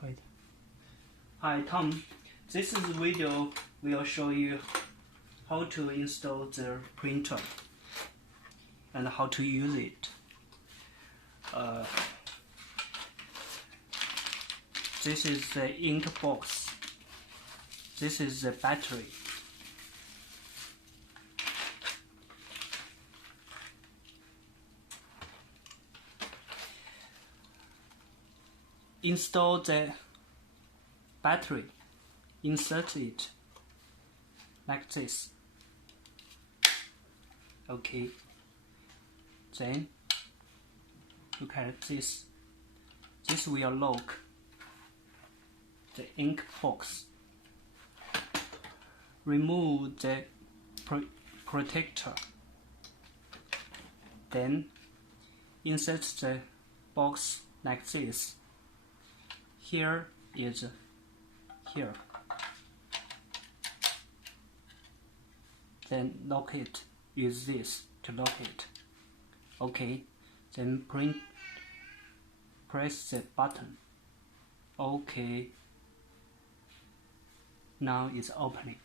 Great. Hi Tom, this is video will show you how to install the printer and how to use it. This is the ink box. This is the battery. Install the battery, insert it like this. Okay, then look at this. This will lock the ink box. Remove the protector. Then insert the box like this. Here. Then lock it. Use this to lock it. Okay. Then press the button. Okay. Now it's opening.